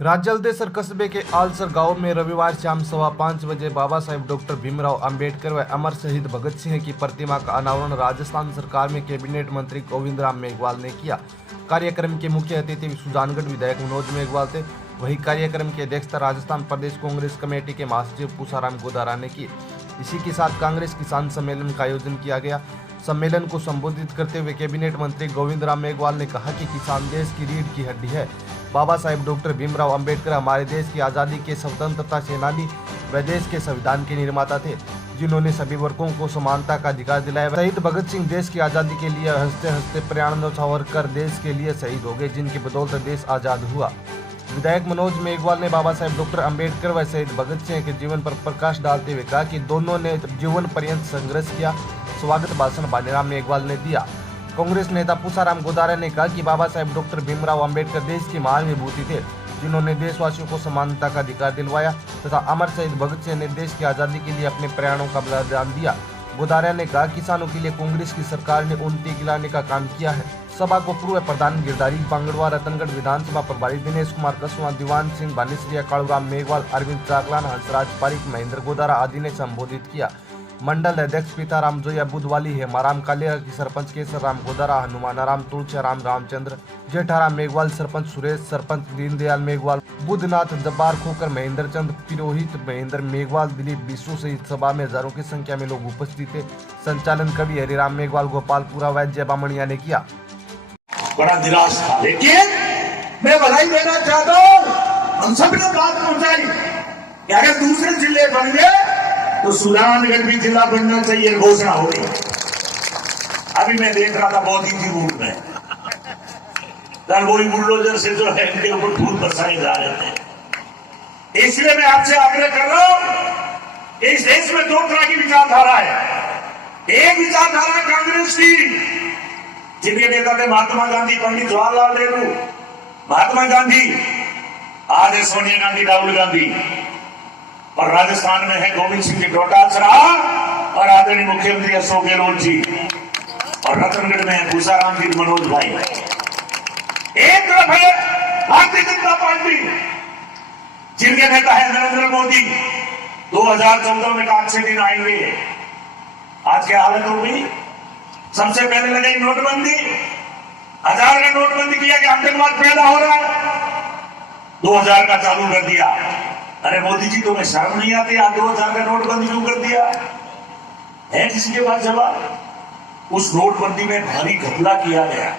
राजलदेसर कस्बे के आलसर गांव में रविवार शाम 5:15 बजे बाबा साहेब डॉक्टर भीमराव अंबेडकर व अमर शहीद भगत सिंह की प्रतिमा का अनावरण राजस्थान सरकार में कैबिनेट मंत्री गोविंद राम मेघवाल ने किया। कार्यक्रम के मुख्य अतिथि सुजानगढ़ विधायक मनोज मेघवाल थे। वहीं कार्यक्रम की अध्यक्षता राजस्थान प्रदेश कांग्रेस कमेटी के महासचिव पूसाराम गोदारा ने की। इसी के साथ कांग्रेस किसान सम्मेलन का आयोजन किया गया। सम्मेलन को संबोधित करते हुए कैबिनेट मंत्री गोविंद राम मेघवाल ने कहा कि किसान देश की रीढ़ की हड्डी है। बाबा साहेब डॉक्टर भीमराव अंबेडकर हमारे देश की आज़ादी के स्वतंत्रता सेनानी व देश के संविधान के निर्माता थे, जिन्होंने सभी वर्गों को समानता का अधिकार दिलाया। शहीद भगत सिंह देश की आज़ादी के लिए हंसते हंसते प्राण न्यौछावर कर देश के लिए शहीद हो गए, जिनकी बदौलत देश आज़ाद हुआ। विधायक मनोज मेघवाल ने बाबा साहेब डॉक्टर अंबेडकर व शहीद भगत सिंह के जीवन पर प्रकाश डालते हुए कहा कि दोनों ने जीवन पर्यंत संघर्ष किया। स्वागत भाषण बानीराम मेघवाल ने दिया। कांग्रेस नेता पूसाराम गोदारा ने कहा कि बाबा साहेब डॉक्टर भीमराव अंबेडकर देश की महान विभूति थे, जिन्होंने देशवासियों को समानता का अधिकार दिलवाया तथा अमर शहीद भगत सिंह ने देश की आज़ादी के लिए अपने प्राणों का बलिदान दिया। गोदारा ने कहा किसानों के लिए कांग्रेस की सरकार ने उन्नति दिलाने का काम किया है। सभा को पूर्व प्रधान गिरधारी बांगड़वा, रतनगढ़ विधानसभा प्रभारी दिनेश कुमार कसवा, दीवान सिंह, भानीश्री, कालूराम मेघवाल, अरविंद चाकलान, हंसराज पारिक, महेंद्र गोदारा आदि ने संबोधित किया। मंडल अध्यक्ष पिताराम जोया बुधवाली, हेमाराम कालिया की सरपंच केसर राम गोदारा, हनुमानाराम, तुलसीराम रामचंद्र, जेठाराम मेघवाल, सरपंच सुरेश, सरपंच दीनदयाल मेघवाल, बुधनाथ जब्बार खोकर, महेंद्र चंद, पुरोहित महेंद्र मेघवाल, दिलीप बिस्सू सहित सभा में हजारों की संख्या में लोग उपस्थित थे। संचालन कवि हरिराम मेघवाल, गोपालपुरा वैद्य बामणिया ने किया। बड़ा निराश था, लेकिन मैं बधाई देना चाहता हूँ, हम सब ने बात पहुंचाई कि अगर दूसरे जिले बन गए तो सुजानगढ़ भी जिला बनना चाहिए, घोषणा हो गई। अभी मैं देख रहा था बहुत ही रूप में वही बुलडोजर से जो है इनके ऊपर फूल बरसाए जा रहे थे। इसलिए मैं आपसे आग्रह कर रहा हूं, इस देश में दो तरह की विचारधारा है। एक विचारधारा कांग्रेस की, जिनके नेता थे महात्मा गांधी, पंडित जवाहरलाल नेहरू, महात्मा गांधी, आज है सोनिया गांधी, राहुल गांधी, और राजस्थान में है गोविंद सिंह जी डोटासरा और आदरणीय मुख्यमंत्री अशोक गहलोत जी, और रतनगढ़ में है पूसाराम जी, मनोज भाई। एक तरफ है भारतीय जनता पार्टी, जिनके नेता है नरेंद्र मोदी। 2014 में कांच से दिन आएंगे। आज क्या हालत हो गई? सबसे पहले लगे नोटबंदी, 1000 का नोटबंदी किया कि आतंकवाद पैदा हो रहा है, 2000 का चालू कर दिया। अरे मोदी जी, तुम्हें शर्म नहीं आती? आप 2000 का नोटबंदी क्यों कर दिया है? किसी के पास जवाब? उस नोटबंदी में भारी घपला किया गया।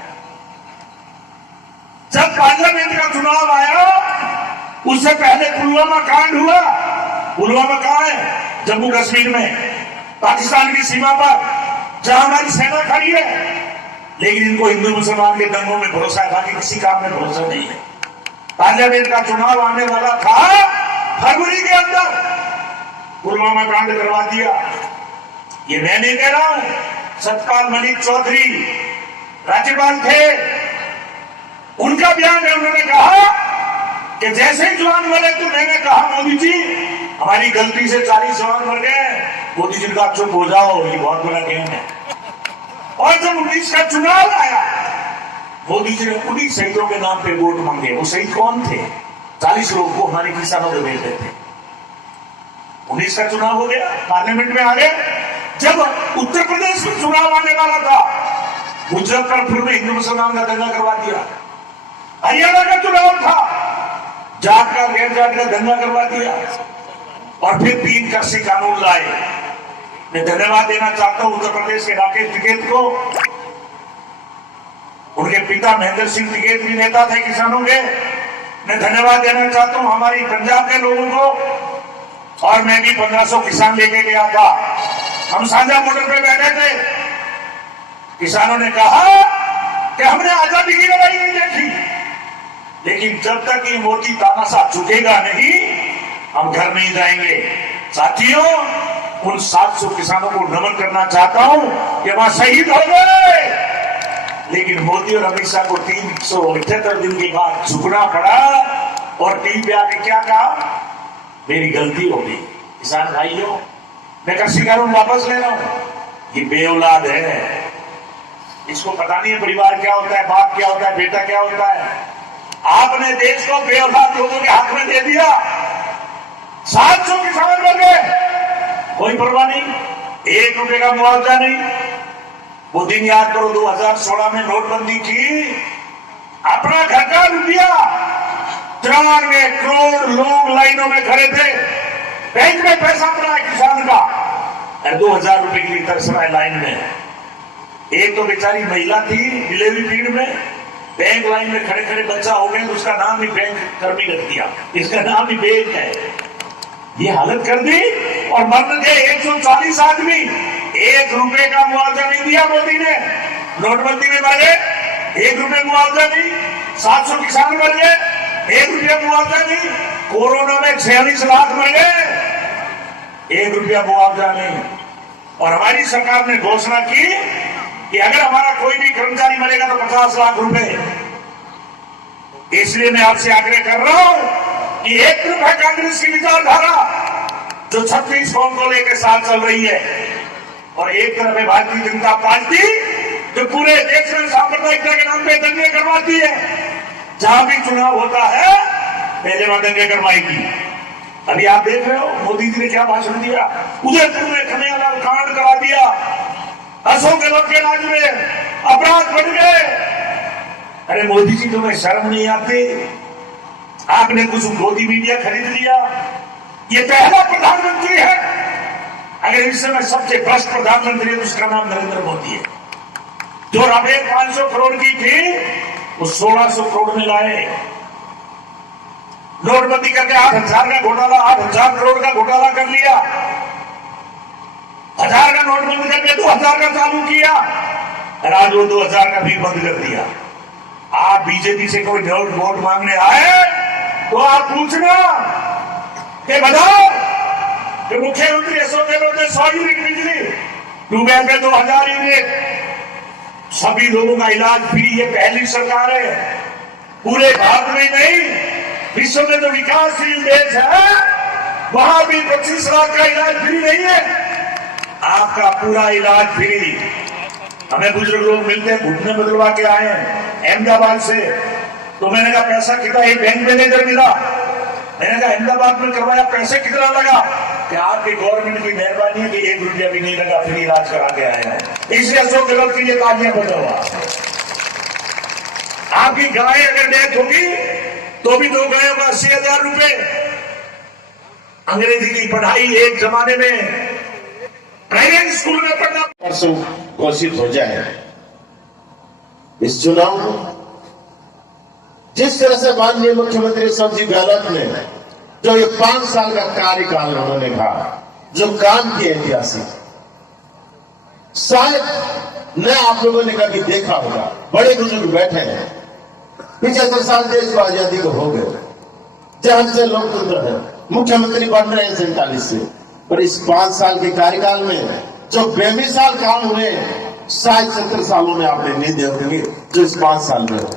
जब पार्लियामेंट का चुनाव आया, उससे पहले पुलवामा कांड हुआ। पुलवामा कहां है? जम्मू कश्मीर में, पाकिस्तान की सीमा पर, जहां हमारी सेना खड़ी है। लेकिन इनको हिंदू मुसलमान के दंगों में भरोसा है, बाकी किसी काम में भरोसा नहीं है। पार्लियामेंट का चुनाव आने वाला था, फरवरी के अंदर पुलवामा कांड करवा दिया। ये मैं नहीं कह रहा हूं, सतपाल मलिक चौधरी राज्यपाल थे, उनका बयान है। उन्होंने कहा कि जैसे ही जवान मरे तो मैंने कहा मोदी जी, हमारी गलती से 40 जवान मर गए। मोदी जी का चुप हो जाओ, ये बहुत बड़ा गेम है। और जब 19 का चुनाव आया, मोदी जी ने 19 शहीदों के नाम पे वोट मांगे। वो शहीद कौन थे? 40 लोग को हमारे किसानों को भेज देते। 19 का चुनाव हो गया, पार्लियामेंट में आ गए। जब उत्तर प्रदेश में चुनाव आने वाला था, मुजफ्फरपुर में हिंदू मुसलमान का दंगा करवा दिया। हरियाणा का चुनाव था, जाट का गैर जाट का दंगा करवा दिया। और फिर 3 कृषि कानून लाए। मैं धन्यवाद देना चाहता हूं उत्तर प्रदेश के राकेश टिकैत को। उनके पिता महेंद्र सिंह टिकैत भी नेता थे किसानों के। मैं धन्यवाद देना चाहता हूं हमारी पंजाब के लोगों को। और मैं भी 1500 किसान लेके गया था। हम साझा बॉर्डर पे बैठे थे। किसानों ने कहा कि हमने आजादी की लड़ाई नहीं देखी, लेकिन जब तक ये मोदी तानाशाह झुकेगा नहीं, हम घर नहीं जाएंगे। साथियों, उन 700 किसानों को नमन करना चाहता हूं कि वहां शहीद हो गए, लेकिन मोदी और अमित शाह को 378 दिन के बाद झुकना पड़ा। और टीवी पे आके क्या कहा? मेरी गलती हो गई। किसान भाइयों, मैं कृषि कानून वापस ले रहा हूं। ये बेऔलाद है, इसको पता नहीं है परिवार क्या होता है, बाप क्या होता है, बेटा क्या होता है। आपने देश को बेऔलाद लोगों के हाथ में दे दिया। 700 किसान मर गए, कोई परवाह नहीं, 1 रुपए का मुआवजा नहीं। वो दिन याद करो 2016 में नोटबंदी की, अपना घर का रुपया 93 करोड़ लोग लाइनों में खड़े थे, बैंक में पैसा पड़ा है किसान का, 2000 रुपए के लिए तरस रहा है लाइन में। एक तो बेचारी महिला थी डिलीवरी पीरियड में, बैंक लाइन में खड़े खड़े बच्चा हो गया तो उसका नाम ही बैंक कर्मी रख दिया, इसका नाम ही बैंक है। ये हालत कर दी और मर गए 140 आदमी। 1 रुपए का मुआवजा नहीं दिया मोदी ने, नोटबंदी में मर गए, 1 रुपए मुआवजा नहीं। 700 किसान मर गए, 1 रुपया मुआवजा नहीं। कोरोना में 46 लाख मर गए, 1 रुपया मुआवजा नहीं। और हमारी सरकार ने घोषणा की कि अगर हमारा कोई भी कर्मचारी मरेगा तो 50 लाख रुपए। इसलिए मैं आपसे आग्रह कर रहा हूं कि एक तरफ है कांग्रेस की विचारधारा जो 36 कौम को लेकर साथ चल रही है, और एक तरफ है भारतीय जनता पार्टी जो पूरे देश में सांप्रदायिकता के नाम पे दंगे करवाती है। जहां भी चुनाव होता है पहले वहां दंगे करवाएगी। अभी आप देख रहे हो मोदी जी ने क्या भाषण दिया, उदयपुर में खनियालाल कांड करा दिया, अशोक गहलोत के राज में अपराध बढ़ गए। अरे मोदी जी तुम्हें शर्म नहीं आती? आपने कुछ गोदी मीडिया खरीद लिया, ये पहला प्रधानमंत्री है। अगर इस समय सबसे भ्रष्ट प्रधानमंत्री है तो उसका नाम नरेंद्र मोदी है। जो राफेल 500 करोड़ की थी वो 1600 करोड़ में लाए। नोटबंदी करके 8000 का घोटाला, 8000 करोड़ का घोटाला कर लिया। 1000 का नोट बंद करके 2000 का चालू किया, और आज वो 2000 का भी बंद कर दिया। आप बीजेपी से कोई वोट मांगने आए तो आप पूछना कि बताओ कि मुख्यमंत्री अशोक गहलोत ने 100 यूनिट बिजली, ट्यूबवेल में 2000 यूनिट, सभी लोगों का इलाज फ्री। ये पहली सरकार है पूरे भारत में नहीं, विश्व में तो विकासशील देश है वहां भी 25 लाख का इलाज फ्री नहीं है। आपका पूरा इलाज फ्री। हमें बुजुर्ग लोग मिलते हैं, घुटने बदलवा के आए हैं अहमदाबाद से, तो मैंने कहा पैसा कितना? एक बैंक मैनेजर मिला, मैंने कहा अहमदाबाद में करवाया, पैसे कितना लगा? कि आपकी गवर्नमेंट की मेहरबानी है कि 1 रुपया भी नहीं लगा, फ्री इलाज करा के आए हैं। इसलिए अशोक गहलोत के लिए तालियां बजाओ। आपकी गाय अगर डेथ होगी तो भी 2 गायों का 80,000 रुपए। अंग्रेजी की पढ़ाई एक जमाने में प्राइवेट स्कूल में पढ़ना परसों घोषित हो जाए। इस चुनाव में जिस तरह से माननीय मुख्यमंत्री अशोक जी गहलोत ने जो ये 5 साल का कार्यकाल उन्होंने कहा, जो काम किए ऐतिहासिक, शायद न आप लोगों ने कभी देखा होगा। बड़े बुजुर्ग बैठे हैं, 75 साल देश को आजादी को हो गए, जहां से लोकतंत्र है, मुख्यमंत्री बन रहे हैं 47 से, पर इस 5 साल के कार्यकाल में जो बेमिसाल काम हुए शायद 70 सालों में आपने नहीं देखे होंगे जो इस 5 साल में हो।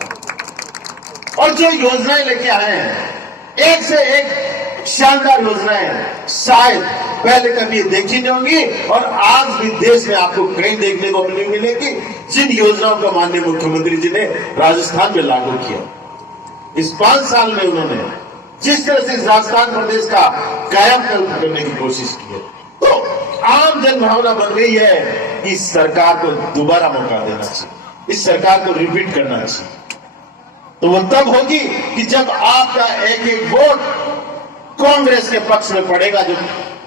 और जो योजनाएं लेके आए हैं, एक से एक शानदार योजनाएं शायद पहले कभी देखी नहीं होंगी, और आज भी देश में आपको कहीं देखने को नहीं मिलेगी जिन योजनाओं को माननीय मुख्यमंत्री जी ने राजस्थान में लागू किया। इस 5 साल में उन्होंने जिस तरह से राजस्थान प्रदेश का कायाकल्प करने की कोशिश की है, तो आम जन भावना बन गई है कि इस सरकार को दोबारा मौका देना चाहिए, इस सरकार को रिपीट करना चाहिए। तो वो तब होगी कि जब आपका एक एक वोट कांग्रेस के पक्ष में पड़ेगा,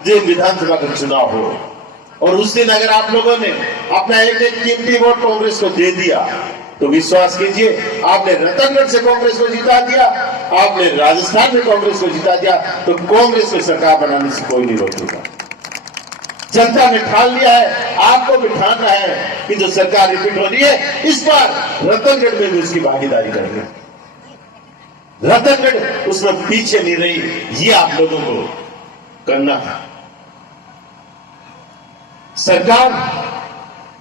जो विधानसभा का चुनाव हो। और उस दिन अगर आप लोगों ने अपना एक एक कीमती वोट कांग्रेस को दे दिया तो विश्वास कीजिए, आपने रतनगढ़ से कांग्रेस को जिता दिया, आपने राजस्थान में कांग्रेस को जिता दिया, तो कांग्रेस को सरकार बनाने से कोई नहीं रोकेगा। जनता ने ठान लिया है, आपको भी ठानना है कि जो सरकार रिपीट हो रही है, इस बार रतनगढ़ में भी उसकी भागीदारी करेंगे। रतनगढ़ उसमें पीछे नहीं रही, ये आप लोगों को करना था। सरकार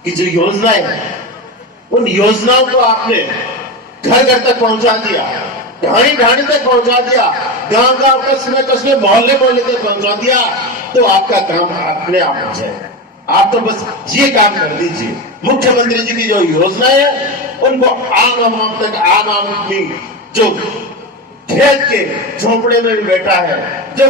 की जो योजनाएं हैं, उन योजनाओं को आपने घर घर तक पहुंचा दिया, ढाणी ढाणी तक पहुंचा दिया, गांव गांव कस्बे कस्बे मोहल्ले मोहल्ले तक पहुंचा दिया, तो आपका काम अपने आप हो जाएगा। आप तो बस ये काम कर दीजिए। मुख्यमंत्री जी की जो योजनाएं हैं उनको आम आदमी जो खेत के झोपड़े में भी बैठा है, जो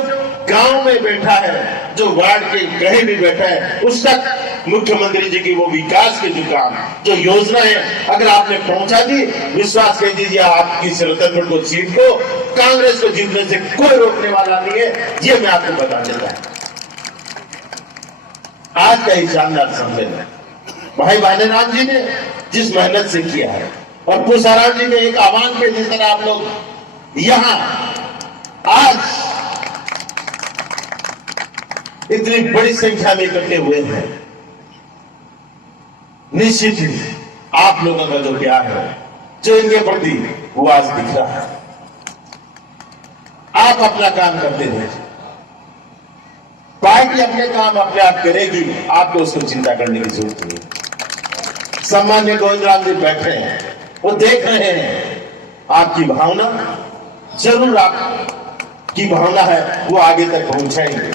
गांव में बैठा है, जो वार्ड के कहीं भी बैठा है, उस तक मुख्यमंत्री जी की वो विकास के जो काम, जो योजना है, अगर आपने पहुंचा दी, विश्वास कर दीजिए आपकी रतनपुर सीट को कांग्रेस को जीतने से कोई रोकने वाला नहीं है। ये मैं आपको बता देता हूं। आज का ही शानदार सम्मेलन भाई भाईराम जी ने जिस मेहनत से किया है, और पुष्पाराम जी ने एक आह्वान के जिस तरह आप लोग यहां आज इतनी बड़ी संख्या में इकट्ठे हुए हैं, निश्चित ही आप लोगों का जो प्यार है, जो इनके प्रति वो आज दिख रहा है। आप अपना काम करते रहिए, पार्टी अपने काम अपने आप करेगी, आपको उसको चिंता करने की जरूरत नहीं। सम्मान्य गोविंदराम जी बैठे हैं, वो देख रहे हैं आपकी भावना, जरूर आपकी भावना है वो आगे तक पहुंचाएंगे।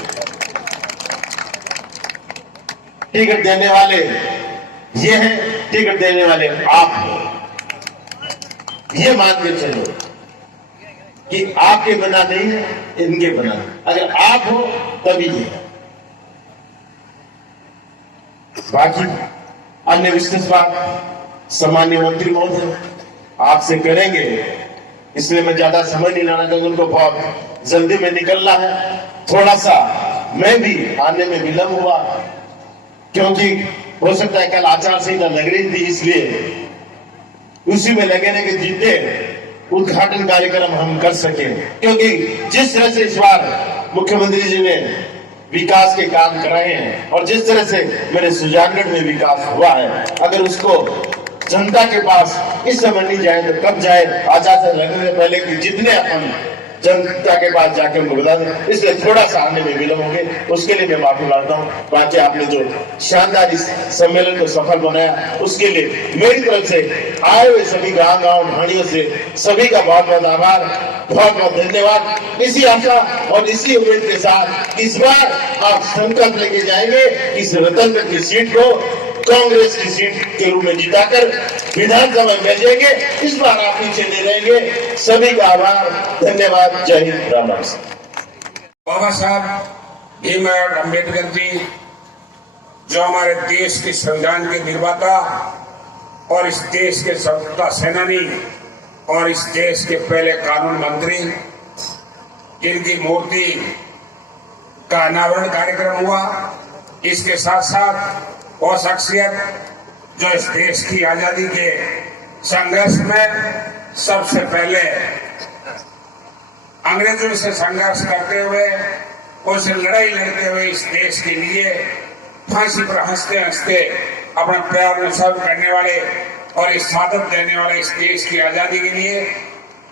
टिकट देने वाले ये हैं, टिकट देने वाले आप हो। ये मान के चलो कि आपके बना नहीं है, इनके बना। अगर आप हो तभी ये है। बाकी अन्य विशेष बात सामान्य मंत्री महोदय आपसे करेंगे, इसलिए मैं ज्यादा समय नहीं लाना चाहूंगा, उनको बहुत जल्दी में निकलना है। थोड़ा सा मैं भी आने में विलंब हुआ, क्योंकि हो सकता है कल आचार संहिता लग रही थी, इसलिए उसी में लगे रहे कि जितने उद्घाटन कार्यक्रम हम कर सके, क्योंकि जिस तरह से इस बार मुख्यमंत्री जी ने विकास के काम कराए हैं और जिस तरह से मेरे सुजानगढ़ में विकास हुआ है, अगर उसको जनता के पास इस समय नहीं जाए तो कब जाए। आचार संहिता लगने से पहले कि जितने अपन जनता के पास जाके उनको बता दें, इसलिए थोड़ा सा आने में विलंब हो गए, उसके लिए मैं माफी मांगता हूं। बाकी आपने जो शानदार इस सम्मेलन को सफल बनाया, उसके लिए मेरी तरफ से आए हुए सभी गांव ढाणियों से सभी का बहुत बहुत आभार, बहुत बहुत धन्यवाद। इसी आशा और इसी उम्मीद के साथ इस बार आप संकल्प लेके जाएंगे, इस रतनपुर की सीट को कांग्रेस की सीट के रूप में जिताकर विधानसभा में भेजेंगे। इस बार आप पीछे नहीं रहेंगे। सभी का आभार, धन्यवाद, जय हिंद, राम राम। बाबा साहब भीमराव अम्बेडकर जी, जो हमारे देश के संविधान के निर्माता और इस देश के स्वतंत्रता सेनानी और इस देश के पहले कानून मंत्री, जिनकी मूर्ति का अनावरण कार्यक्रम हुआ, इसके साथ साथ वो शख्सियत जो इस देश की आजादी के संघर्ष में सबसे पहले अंग्रेजों से संघर्ष करते हुए, उनसे लड़ाई लड़ते हुए इस देश के लिए फांसी पर हंसते हंसते अपना प्यार निछावर करने वाले और इस शहादत देने वाले इस देश की आजादी के लिए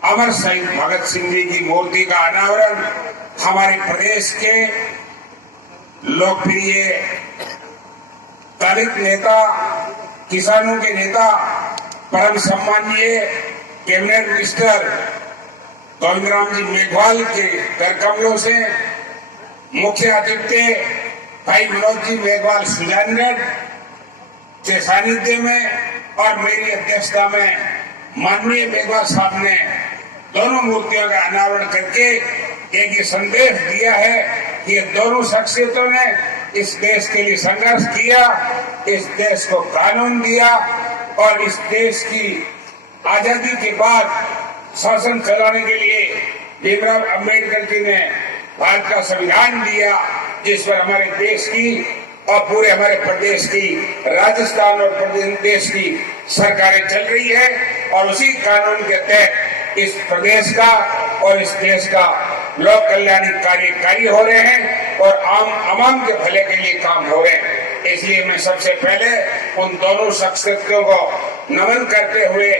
अमर शहीद भगत सिंह जी की मूर्ति का अनावरण हमारे प्रदेश के लोकप्रिय दलित नेता, किसानों के नेता, परम सम्मानीय कैबिनेट मिनिस्टर गोविंदराम जी मेघवाल के कर कमलों से मुख्य अतिथि भाई मनोज जी मेघवाल सुजानगढ़ के सानिध्य में और मेरी अध्यक्षता में माननीय मेघवाल साहब ने दोनों मूर्तियों का अनावरण करके एक ये संदेश दिया है कि ये दोनों शख्सियतों ने इस देश के लिए संघर्ष किया, इस देश को कानून दिया और इस देश की आजादी के बाद शासन चलाने के लिए भीमराव अम्बेडकर जी ने भारत का संविधान दिया, जिस पर हमारे देश की और पूरे हमारे प्रदेश की, राजस्थान और प्रदेश की सरकारें चल रही है और उसी कानून के तहत इस प्रदेश का और इस देश का लोक कल्याणी कार्य हो रहे हैं और आवाम के भले के लिए काम हो रहे हैं। इसलिए मैं सबसे पहले उन दोनों शख्सियतों को नमन करते हुए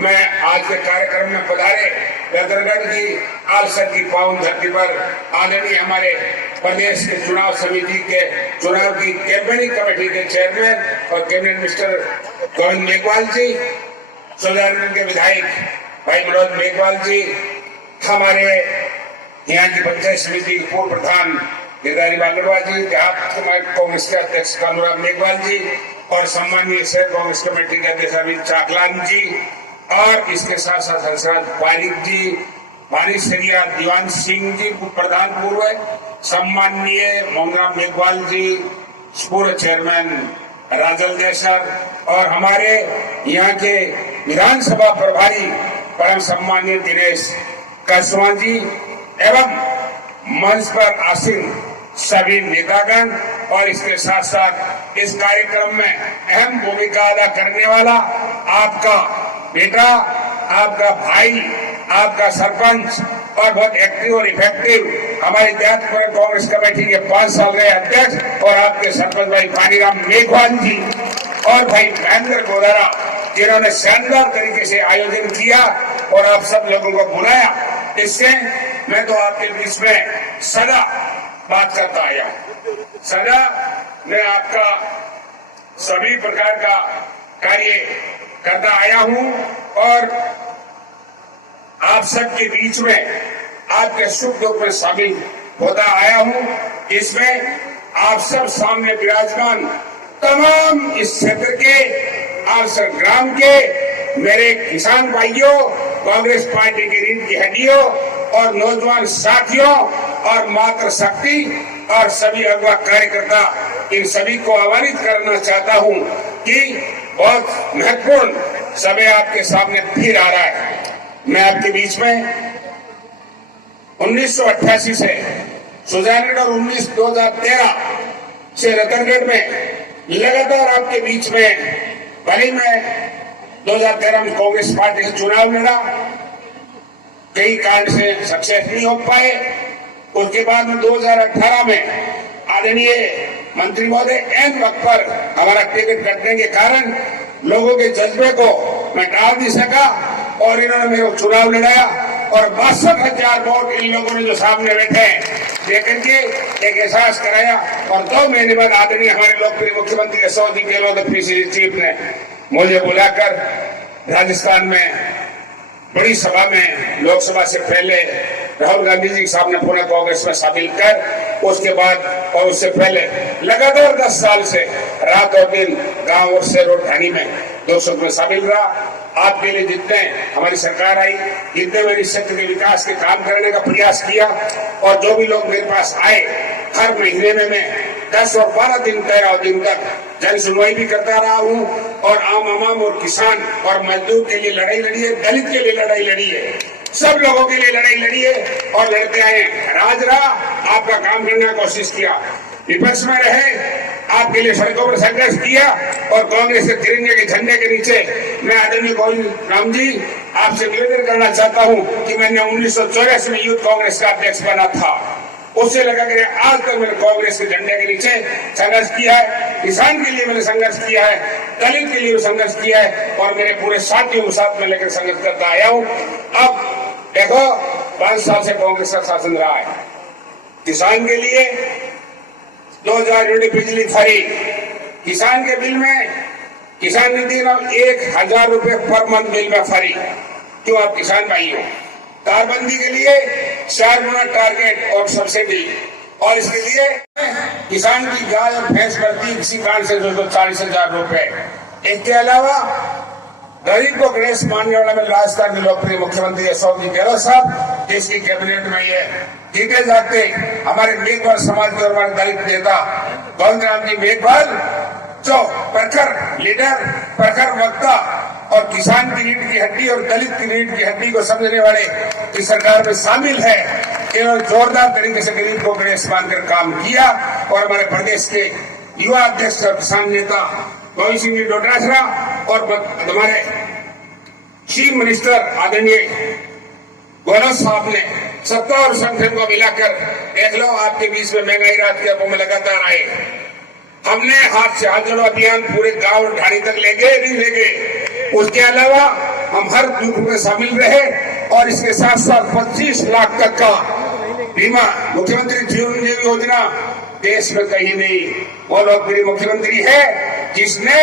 मैं आज के कार्यक्रम में पधारे रतनगढ़ की आलसर की पावन धरती पर आदरणीय हमारे प्रदेश के चुनाव समिति के चुनाव की कैंपेनिंग कमेटी के चेयरमैन और कैबिनेट मिनिस्टर गोविंद मेघवाल जी, सुजानगढ़ के विधायक भाई मनोज मेघवाल जी, हमारे यहाँ की पंचायत समिति के पूर्व प्रधान गिरधारी बागड़वा जी, कांग्रेस के अध्यक्ष कानूराम मेघवाल जी और सम्मानीय शहर कांग्रेस कमेटी के अध्यक्ष अमित चाकलान जी और इसके साथ साथ हंसराज पारिक जी, मानिक सरिया, दीवान सिंह जी प्रधान पूर्व, सम्माननीय मोहनराम मेघवाल जी पूर्व चेयरमैन, राजल देसर और हमारे यहाँ के विधानसभा प्रभारी परम सम्माननीय दिनेश कसवा जी एवं मंच पर आसीन सभी नेतागण और इसके साथ साथ इस कार्यक्रम में अहम भूमिका अदा करने वाला आपका बेटा, आपका भाई, आपका सरपंच और बहुत एक्टिव और इफेक्टिव हमारे देहात कांग्रेस कमेटी के 5 साल रहे अध्यक्ष और आपके सरपंच भाई पानीराम मेघवाल जी और भाई महेंद्र गोदारा, जिन्होंने शानदार तरीके से आयोजन किया और आप सब लोगों को बुलाया। इससे मैं तो आपके बीच में सदा बात करता आया हूं, सदा मैं आपका सभी प्रकार का कार्य करता आया हूं और आप सबके बीच में आपके सुख दुख में शामिल होता आया हूं। इसमें आप सब सामने विराजमान तमाम इस क्षेत्र के अवसर ग्राम के मेरे किसान भाइयों, कांग्रेस पार्टी की रीढ़ की हड्डियों और नौजवान साथियों और मातृ शक्ति और सभी अगवा कार्यकर्ता, इन सभी को आह्वानित करना चाहता हूं कि बहुत महत्वपूर्ण समय आपके सामने फिर आ रहा है। मैं आपके बीच में 1988 से सुजानगढ़ और 2013 से रतनगढ़ में लगातार आपके बीच में, भले मैं 2013 में कांग्रेस पार्टी से चुनाव लड़ा, कई कारण से सक्सेस नहीं हो पाए। उसके बाद में 2018 में आदरणीय मंत्री महोदय एन वक्त पर हमारा टिकट कटने के कारण लोगों के जज्बे को मैं टाल नहीं सका और इन्होंने मेरे को चुनाव लड़ाया और 62,000 वोट इन लोगों ने जो सामने बैठे लेकर के एक एहसास कराया। और 2 महीने बाद आदरणीय हमारे लोकप्रिय मुख्यमंत्री अशोक जी गहलोत पीसीसी चीफ ने मुझे बुलाकर राजस्थान में बड़ी सभा में लोकसभा से पहले राहुल गांधी जी के सामने पुणे कांग्रेस में शामिल कर, उसके बाद और उससे पहले लगातार 10 साल से रात और दिन गांव और शहर और ढाणी में 200 में शामिल रहा। आपके लिए जितने हमारी सरकार आई, जितने मेरे क्षेत्र के विकास के काम करने का प्रयास किया और जो भी लोग मेरे पास आए, हर महीने में मैं 10 और 12 दिन 13 दिन तक जन सुनवाई भी करता रहा हूं और आम आवाम और किसान और मजदूर के लिए लड़ाई लड़ी है, दलित के लिए लड़ाई लड़ी है, सब लोगों के लिए लड़ाई लड़ी है और लड़ते आए। राज रहा, आपका काम करने की कोशिश किया, विपक्ष में रहे, आपके लिए सड़कों पर संघर्ष किया और कांग्रेस के तिरंगे के झंडे के नीचे मैं आदरणीय गोविंद राम जी आपसे निवेदन करना चाहता हूं कि मैंने 1984 में यूथ कांग्रेस का अध्यक्ष बना था, उससे लेकर आज तक मैंने कांग्रेस के झंडे के नीचे संघर्ष किया है। किसान के लिए मैंने संघर्ष किया है, दलित के लिए संघर्ष किया है और मेरे पूरे साथियों को साथ में लेकर संघर्ष करता आया हूं। अब देखो 5 साल से कांग्रेस का शासन रहा है। किसान के लिए 2000 यूनिट बिजली फ्री, किसान के बिल में किसान निधि 1000 रुपए पर मंथ बिल में फ्री। क्यों आप किसान भाई हो? तारबंदी के लिए 4 गुना टारगेट और सब्सिडी और इसके लिए किसान की गाय और भैंस प्रति किसी कारण से 240,000 रुपए। इसके अलावा गरीब को ग्रेस मानने वाला में राजस्थान के लोकप्रिय मुख्यमंत्री अशोक जी गहलोत साहब, जिसकी कैबिनेट में ये जीते जाते हमारे मेघवाल समाज के और हमारे दलित नेता गोविंद राम जी मेघवाल, जो प्रखर लीडर, प्रखर वक्ता और किसान की रीढ़ की हड्डी और दलित की रीढ़ की हड्डी को समझने वाले इस सरकार में शामिल है। इन्होंने जोरदार तरीके से गरीब को ग्रेस मानकर काम किया और हमारे प्रदेश के युवा अध्यक्ष और किसान नेता गोविंद सिंह जी डोटासरा और हमारे चीफ मिनिस्टर आदरणीय गहलोत साहब ने सत्ता और संगठन को मिलाकर देख लो, आपके बीच में महंगाई रात के अपों में लगातार आए। हमने हाथ से हाथ जोड़ो अभियान पूरे गांव और ढाणी तक ले गए, नहीं ले गए। उसके अलावा हम हर दुख में शामिल रहे और इसके साथ साथ 25 लाख तक का बीमा, मुख्यमंत्री जीवन ज्योति योजना देश में कहीं नहीं। वो लोकप्रिय मुख्यमंत्री है जिसने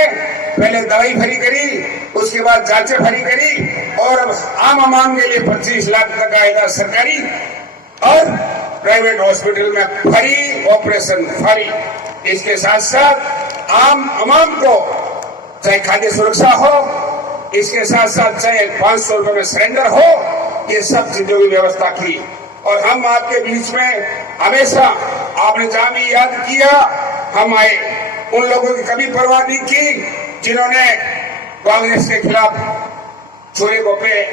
पहले दवाई फ्री करी, उसके बाद जांचें फ्री करी और अब आम आवाम के लिए 25 लाख तक का इलाज सरकारी और प्राइवेट हॉस्पिटल में फ्री, ऑपरेशन फ्री। इसके साथ साथ आम आवाम को चाहे खाद्य सुरक्षा हो, इसके साथ साथ चाहे 500 रुपए में सरेंडर हो, ये सब चीजों की व्यवस्था की। और हम आपके बीच में हमेशा, आपने जहां भी याद किया हम आए, उन लोगों की कभी परवाह नहीं की जिन्होंने कांग्रेस के खिलाफ छोरे गोपे